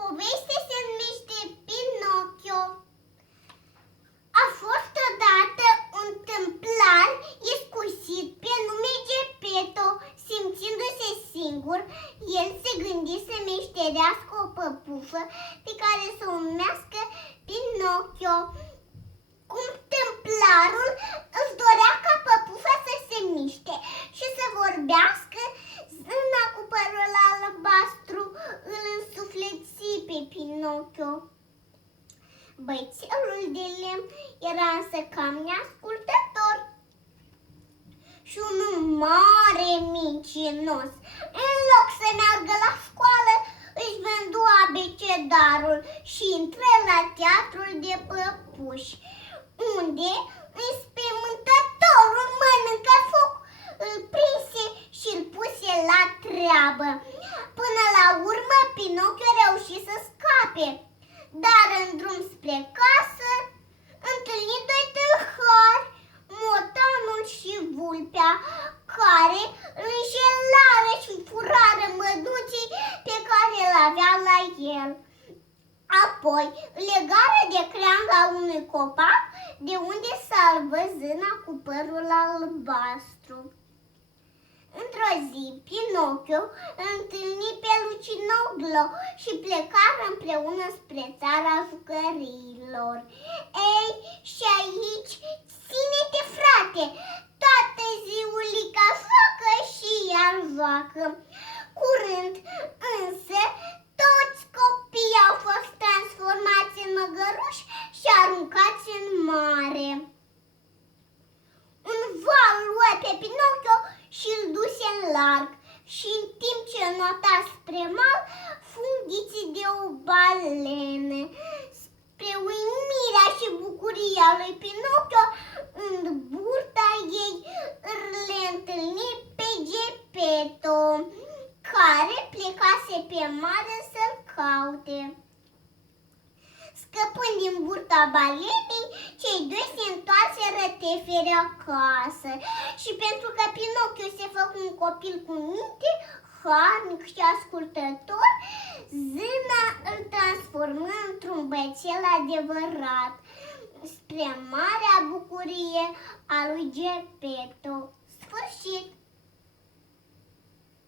Povestea se numește Pinocchio. A fost odată un tâmplar iscusit pe nume Geppetto. Simțindu-se singur, el se gândi să meșterească o păpufă pe care să o numească Pinocchio. Cum tâmplarul își dorea ca păpufa să se miște și să vorbească, zâna cu părul albastru îl însufleți pe Pinocchio. Băiețelul de lemn era însă cam neascultător și unul mare mincinos. În loc să meargă la școală, își vându abecedarul și intră la teatrul de păpuși, unde înspăimântătorul mănâncă foc îl prinse și îl puse la treabă. Până la urmă, Pinocchio reuși să scape, dar în drum spre casă întâlni doi tâlhari, motanul și vulpea, care îl înșelară și furară măduții pe care îl avea la el. Apoi legară de creanga unui copac, de unde salvă zâna cu părul albastru. Într-o zi, Pinocchio întâlni pe Lucinoglo și plecară împreună spre țara jucăriilor. Ei, și aici, ține-te, frate, toată ziulica joacă și iar joacă. Curând, însă, toți copiii au fost transformați în măgăruși și aruncați în mare. Un val luă pe Pinocchio și îl duse în larg și în timp ce nota spre mal, funghiții de o balenă. Spre uimirea și bucuria lui Pinocchio, în burta ei le întâlni pe Geppetto, care plecase pe mare să-l caute. Scăpând din burta balenei, cei doi se întoarseră tefere acasă și pentru că Pinocchio se făcu un copil cu minte, harnic și ascultător, zâna îl transformă într-un băiețel adevărat, spre marea bucurie a lui Geppetto. Sfârșit!